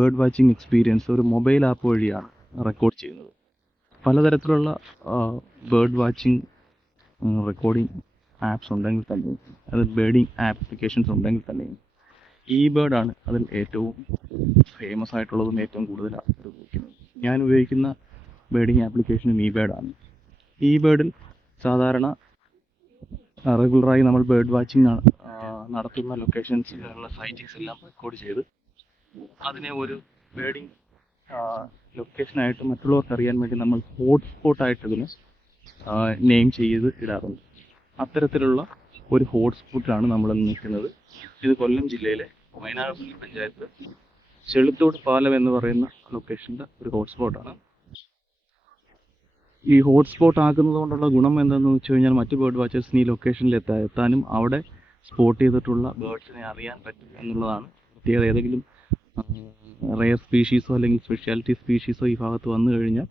Bird watching experience ഒരു mobile app വഴിയാണ് record ചെയ്യുന്നത്. പലതരത്തിലുള്ള ബേർഡ് വാച്ചിങ് റെക്കോർഡിംഗ് ആപ്സ് ഉണ്ടെങ്കിൽ തന്നെയും, അത് ബേർഡിങ് ആപ്ലിക്കേഷൻസ് ഉണ്ടെങ്കിൽ തന്നെയും ഈ ബേർഡാണ് അതിൽ ഏറ്റവും ഫേമസ് ആയിട്ടുള്ളതും ഏറ്റവും കൂടുതൽ ആൾക്കാർ ഉപയോഗിക്കുന്നത്. ഞാൻ ഉപയോഗിക്കുന്ന ബേർഡിങ് ആപ്ലിക്കേഷനും ഈ ബേർഡാണ്. ഈ ബേർഡിൽ സാധാരണ റെഗുലറായി നമ്മൾ ബേർഡ് വാച്ചിങ് നടത്തുന്ന ലൊക്കേഷൻസിലുള്ള സൈറ്റിങ്സ് എല്ലാം റെക്കോർഡ് ചെയ്ത് അതിനെ ഒരു ബേർഡിങ് ലൊക്കേഷനായിട്ട് മറ്റുള്ളവർക്ക് അറിയാൻ വേണ്ടി നമ്മൾ ഹോട്ട്സ്പോട്ടായിട്ട് ഇതിന് നെയിം ചെയ്ത് ഇടാറുണ്ട്. അത്തരത്തിലുള്ള ഒരു ഹോട്ട്സ്പോട്ടിലാണ് നമ്മൾ നിൽക്കുന്നത്. ഇത് കൊല്ലം ജില്ലയിലെ വയനാട് പഞ്ചായത്ത് ചെളുത്തോട് പാലം എന്ന് പറയുന്ന ലൊക്കേഷൻ്റെ ഒരു ഹോട്ട്സ്പോട്ടാണ്. ഈ ഹോട്ട്സ്പോട്ട് ആക്കുന്നത് കൊണ്ടുള്ള ഗുണം എന്താണെന്ന് വെച്ച് കഴിഞ്ഞാൽ മറ്റ് ബേർഡ് വാച്ചേഴ്സിന് ഈ ലൊക്കേഷനിൽ എത്താനും അവിടെ സ്പോട്ട് ചെയ്തിട്ടുള്ള ബേർഡ്സിനെ അറിയാൻ പറ്റും എന്നുള്ളതാണ് പ്രത്യേകത. ഏതെങ്കിലും റെയർ സ്പീഷീസോ അല്ലെങ്കിൽ സ്പെഷ്യാലിറ്റി സ്പീഷീസോ ഈ ഭാഗത്ത് വന്നു കഴിഞ്ഞാൽ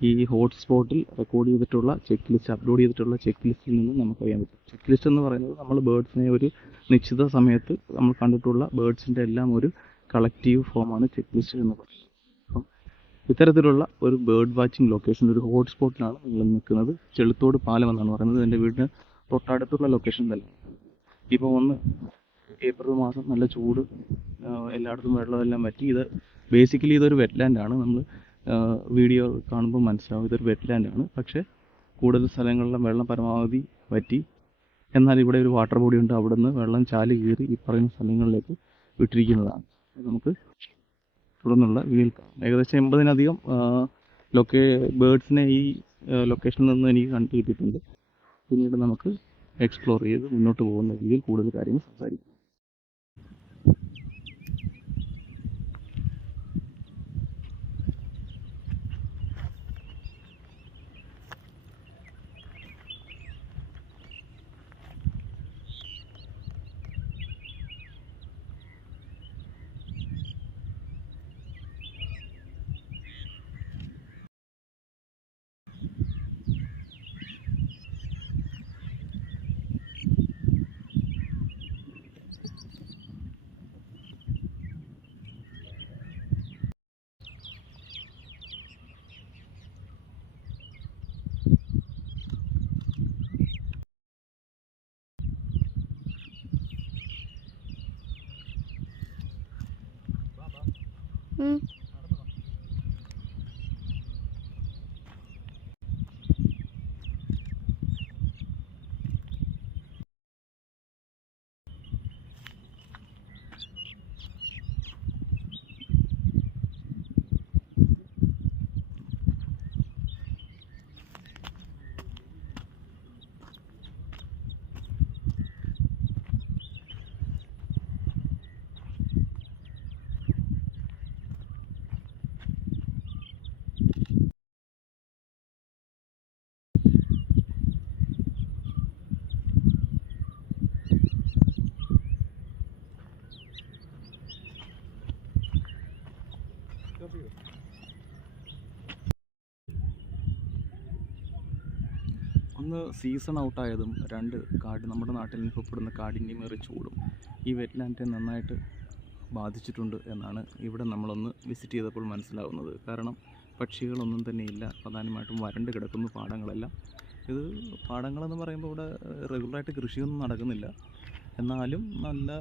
ഈ ഹോട്ട്സ്പോട്ടിൽ റെക്കോർഡ് ചെയ്തിട്ടുള്ള ചെക്ക് ലിസ്റ്റ്, അപ്ലോഡ് ചെയ്തിട്ടുള്ള ചെക്ക് ലിസ്റ്റിൽ നിന്ന് നമുക്കറിയാൻ പറ്റും. ചെക്ക് ലിസ്റ്റ് എന്ന് പറയുന്നത് നമ്മൾ ബേർഡ്സിനെ ഒരു നിശ്ചിത സമയത്ത് നമ്മൾ കണ്ടിട്ടുള്ള ബേർഡ്സിൻ്റെ എല്ലാം ഒരു കളക്റ്റീവ് ഫോമാണ് ചെക്ക് ലിസ്റ്റ് എന്ന് പറയുന്നത്. അപ്പം ഇത്തരത്തിലുള്ള ഒരു ബേർഡ് വാച്ചിങ് ലൊക്കേഷൻ, ഒരു ഹോട്ട്സ്പോട്ടിലാണ് നിങ്ങൾ നിൽക്കുന്നത്. ചെളുത്തോട് പാലം എന്നാണ് പറയുന്നത്. എൻ്റെ വീടിന് തൊട്ടടുത്തുള്ള ലൊക്കേഷൻ തന്നെ. ഇപ്പോൾ ഏപ്രിൽ മാസം നല്ല ചൂട്, എല്ലായിടത്തും വെള്ളമെല്ലാം വറ്റി. ഇത് ബേസിക്കലി ഇതൊരു വെറ്റ്ലാൻഡാണ്. നമ്മൾ വീഡിയോ കാണുമ്പോൾ മനസ്സിലാവും ഇതൊരു വെറ്റ്ലാൻഡാണ്. പക്ഷേ കൂടുതൽ സ്ഥലങ്ങളിലും വെള്ളം പരമാവധി വറ്റി. എന്നാൽ ഇവിടെ ഒരു വാട്ടർ ബോഡി ഉണ്ട്. അവിടെ നിന്ന് വെള്ളം ചാല് കീറി ഈ പറയുന്ന സ്ഥലങ്ങളിലേക്ക് വിട്ടിരിക്കുന്നതാണ്. നമുക്ക് തുടർന്നുള്ള വീഡിയോയിൽ കാണാം. ഏകദേശം 80-ലധികം ബേർഡ്സിനെ ഈ ലൊക്കേഷനിൽ നിന്ന് എനിക്ക് കണ്ടു കിട്ടിയിട്ടുണ്ട്. പിന്നീട് നമുക്ക് എക്സ്പ്ലോർ ചെയ്ത് മുന്നോട്ട് പോകുന്ന രീതിയിൽ കൂടുതൽ കാര്യങ്ങൾ സംസാരിക്കും. ഒന്ന് സീസൺ ഔട്ടായതും, രണ്ട് നമ്മുടെ നാട്ടിൽ അനുഭവപ്പെടുന്ന കാഠിന്യമേറിയ ചൂടും ഈ വെറ്റ്ലാൻഡിനെ നന്നായിട്ട് ബാധിച്ചിട്ടുണ്ട് എന്നാണ് ഇവിടെ നമ്മളൊന്ന് വിസിറ്റ് ചെയ്തപ്പോൾ മനസ്സിലാവുന്നത്. കാരണം പക്ഷികളൊന്നും തന്നെ ഇല്ല. പ്രധാനമായിട്ടും വരണ്ട് കിടക്കുന്ന പാടങ്ങളെല്ലാം. ഇത് പാടങ്ങളെന്ന് പറയുമ്പോൾ ഇവിടെ റെഗുലറായിട്ട് കൃഷിയൊന്നും നടക്കുന്നില്ല. എന്നാലും നല്ല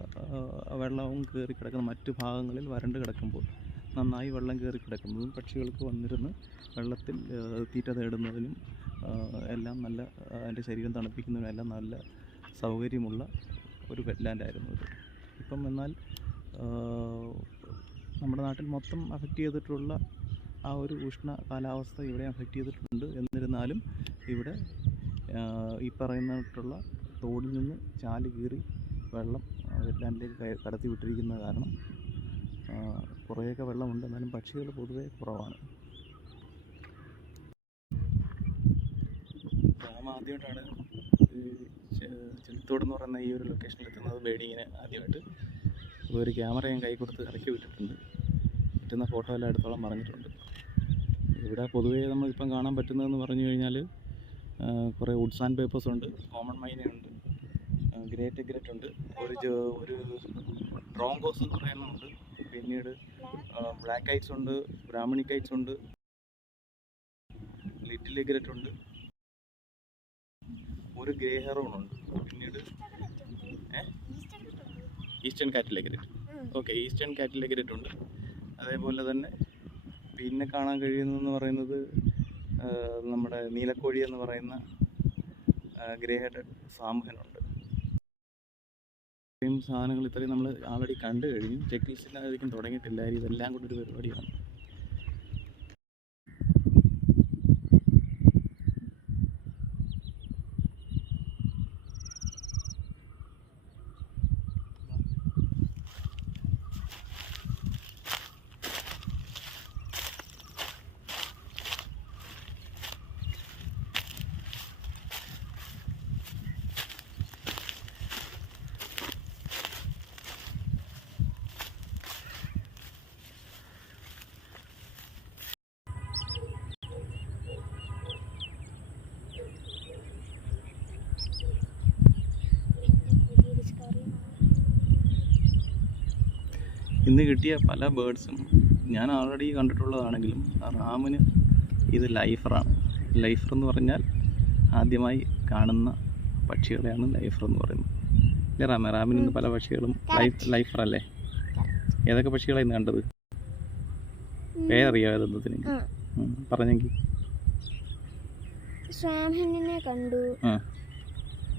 വെള്ളവും കയറി കിടക്കുന്ന മറ്റു ഭാഗങ്ങളിൽ വരണ്ട് കിടക്കുമ്പോൾ നന്നായി വെള്ളം കയറി കിടക്കുന്നതും പക്ഷികൾക്ക് വന്നിരുന്ന് വെള്ളത്തിൽ തീറ്റ തേടുന്നതിനും എല്ലാം നല്ല, അതിൻ്റെ ശരീരം തണുപ്പിക്കുന്നതിനും എല്ലാം നല്ല സൗകര്യമുള്ള ഒരു വെറ്റ്ലാൻഡായിരുന്നു ഇത്. ഇപ്പം എന്നാൽ നമ്മുടെ നാട്ടിൽ മൊത്തം അഫക്റ്റ് ചെയ്തിട്ടുള്ള ആ ഒരു ഉഷ്ണ കാലാവസ്ഥ ഇവിടെ അഫക്റ്റ് ചെയ്തിട്ടുണ്ട്. എന്നിരുന്നാലും ഇവിടെ ഈ പറയുന്നിട്ടുള്ള തോടിൽ നിന്ന് ചാല് കീറി വെള്ളം വെറ്റ്ലാൻഡിലേക്ക് കടത്തി വിട്ടിരിക്കുന്ന കാരണം കുറേയൊക്കെ വെള്ളമുണ്ട്. എന്നാലും പക്ഷികൾ പൊതുവെ കുറവാണ്. ഞാൻ ആദ്യമായിട്ടാണ് ചെളുത്തോടെന്ന് പറയുന്ന ഈ ഒരു ലൊക്കേഷനിൽ എത്തുന്നത്. ബേർഡിങ്ങിന് ആദ്യമായിട്ട് ഒരു ക്യാമറ ഞാൻ കൈ കൊടുത്ത് ഇറക്കി വിട്ടിട്ടുണ്ട്. പറ്റുന്ന ഫോട്ടോ എല്ലാം എടുത്തോളം പറഞ്ഞിട്ടുണ്ട്. ഇവിടെ പൊതുവേ നമ്മളിപ്പം കാണാൻ പറ്റുന്നതെന്ന് പറഞ്ഞു കഴിഞ്ഞാൽ കുറേ വുഡ്സ് ആൻഡ് പേപ്പേഴ്സ് ഉണ്ട്, കോമൺ മൈനയുണ്ട്, ഗ്രേറ്റ് ഉണ്ട്, ഒരു ഡ്രോങ്കോസ് എന്ന് പറയുന്നുണ്ട്, പിന്നീട് ബ്ലാക്ക് ഐറ്റ്സ് ഉണ്ട്, ബ്രാഹ്മണി കൈറ്റ്സ് ഉണ്ട്, ലിറ്റിൽ എഗ്രറ്റ് ഉണ്ട്, ഒരു ഗ്രേ ഹെറോൺ ഉണ്ട്. പിന്നീട് ഈസ്റ്റേൺ കാറ്റിൽ എഗ്രറ്റ്. ഓക്കെ, ഈസ്റ്റേൺ കാറ്റിൽ എഗ്രറ്റ് ഉണ്ട്. അതേപോലെ തന്നെ പിന്നെ കാണാൻ കഴിയുന്നതെന്ന് പറയുന്നത് നമ്മുടെ നീലക്കോഴി എന്ന് പറയുന്ന ഗ്രേ ഹെഡഡ് സാംഹനുണ്ട്. ഇത്രയും സാധനങ്ങൾ ഇത്രയും നമ്മൾ ആൾറെഡി കണ്ടു കഴിഞ്ഞു. ചെക്ക് ലിസ്റ്റിലായിരിക്കും തുടങ്ങിയിട്ടില്ലായിരിക്കും. ഇതെല്ലാം കൂടി ഒരു പരിപാടിയാണ്. ഇന്ന് കിട്ടിയ പല ബേർഡ്സും ഞാൻ ഓൾറെഡി കണ്ടിട്ടുള്ളതാണെങ്കിലും റാമിന് ഇത് ലൈഫറാണ്. ലൈഫർ എന്ന് പറഞ്ഞാൽ ആദ്യമായി കാണുന്ന പക്ഷികളെയാണ് ലൈഫർ എന്ന് പറയുന്നത്. അല്ലേ റാമിന് ഇന്ന് പല പക്ഷികളും ലൈഫർ അല്ലേ? ഏതൊക്കെ പക്ഷികളാണ് ഇന്ന് കണ്ടത്? പേരറിയാം ഏതെന്നതിന് പറഞ്ഞെങ്കിൽ. സ്വാൻഹെന്നിനെ കണ്ടു,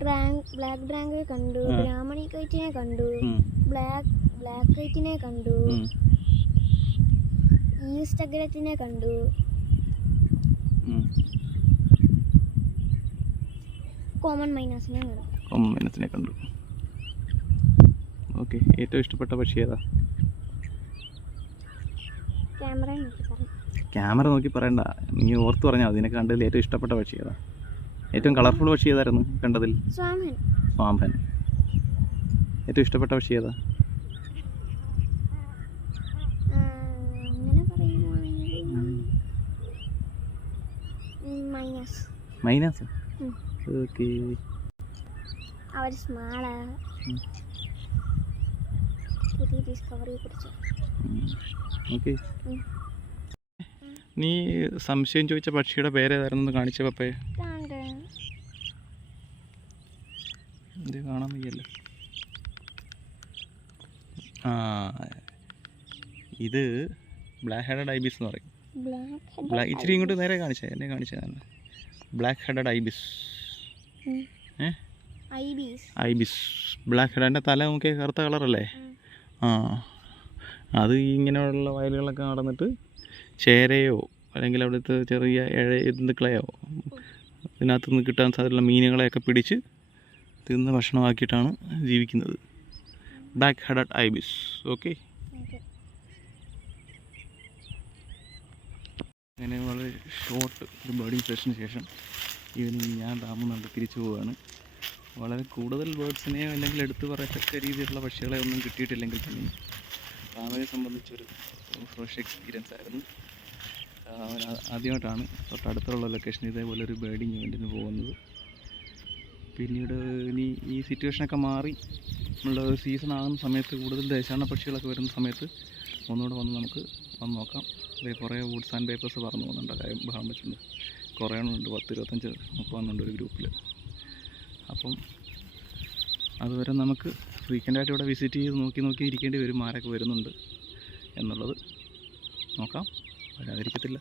ബ്ലാക്ക് ഡ്രാങ്ക് കണ്ടു, ബ്രാഹ്മണി കൈറ്റിനെ കണ്ടു, ബ്ലാക്ക് കൈറ്റിനെ കണ്ടു, ഈസ്റ്റ് എഗ്രറ്റിനെ കണ്ടു, കോമൺ മൈനസിനെ കണ്ടു. ഓക്കെ, ഏറ്റവും ഇഷ്ടപ്പെട്ട പക്ഷി ഏതാ? ക്യാമറ നോക്കി പറയണ്ട, നീ ഓർത്ത് പറഞ്ഞാൽ മതി. നിനക്ക് കണ്ടതിൽ ഏറ്റവും ഇഷ്ടപ്പെട്ട പക്ഷി ഏതാ? ഏറ്റവും കളർഫുൾ പക്ഷി ഏതായിരുന്നു കണ്ടതിൽ? സ്വാംഹൻ. ഏറ്റവും ഇഷ്ടപ്പെട്ട പക്ഷി ഏതാ? മൈനസ്. Okay, okay. നീ സംശയം ചോദിച്ച പക്ഷിയുടെ പേരേതായിരുന്നു കാണിച്ച പപ്പയെ? ഇത് കാണാൻ വയ്യല്ലോ. ഇത് ബ്ലാക്ക് ഹെഡഡ് ഐബിസ് എന്ന് പറയും. ഇച്ചിരി ഇങ്ങോട്ട് നേരെ കാണിച്ചേ, എന്നെ കാണിച്ചതാണ്. Black headed ibis. Ibis black head. എൻ്റെ തല നോക്കിയ കറുത്ത കളറല്ലേ? അത് ഇങ്ങനെയുള്ള വയലുകളൊക്കെ നടന്നിട്ട് ചേരയോ അല്ലെങ്കിൽ അവിടുത്തെ ചെറിയ ജന്തുക്കളെയോ ഇതിനകത്ത് നിന്ന് കിട്ടാൻ സാധ്യതയുള്ള മീനുകളെയൊക്കെ പിടിച്ച് തിന്ന് ഭക്ഷണമാക്കിയിട്ടാണ് ജീവിക്കുന്നത്. Black headed Ibis. ഓക്കെ, അങ്ങനെ വളരെ ഷോർട്ട് ഒരു ബേർഡിങ് സെഷന് ശേഷം ഈവനിങ് ഞാൻ ഡാമിൽ നിന്ന് തിരിച്ചു പോവുകയാണ്. വളരെ കൂടുതൽ ബേർഡ്സിനെയോ അല്ലെങ്കിൽ എടുത്തു പറയത്തക്ക രീതിയിലുള്ള പക്ഷികളെ ഒന്നും കിട്ടിയിട്ടില്ലെങ്കിൽ തന്നെ ഡാമിനെ സംബന്ധിച്ചൊരു ഫ്രഷ് എക്സ്പീരിയൻസ് ആയിരുന്നു. ആദ്യമായിട്ടാണ് തൊട്ടടുത്തുള്ള ലൊക്കേഷനിൽ ഇതേപോലെ ഒരു ബേർഡിങ് ഇവൻറ്റിന് പോകുന്നത്. പിന്നീട് ഇനി ഈ സിറ്റുവേഷനൊക്കെ മാറി നമ്മൾ സീസൺ ആകുന്ന സമയത്ത് കൂടുതൽ ദേശാടന പക്ഷികളൊക്കെ വരുന്ന സമയത്ത് ഒന്നുകൂടെ വന്ന് നമുക്ക് വന്ന് നോക്കാം. അതേ കുറേ വുഡ്സ് ആൻഡ് പേപ്പേഴ്സ് പറഞ്ഞു പോകുന്നുണ്ട്. കാര്യം ബഹളം വെച്ചിട്ടുണ്ട്. കുറേ എണ്ണമുണ്ട്, 10, 25, 30 എണ്ണമുണ്ട് ഒരു ഗ്രൂപ്പിൽ. അപ്പം അതുവരെ നമുക്ക് വീക്കെൻഡായിട്ട് ഇവിടെ വിസിറ്റ് ചെയ്ത് നോക്കി ഇരിക്കേണ്ടി വരും. ആരൊക്കെ വരുന്നുണ്ട് എന്നുള്ളത് നോക്കാം. വരാതിരിക്കത്തില്ല.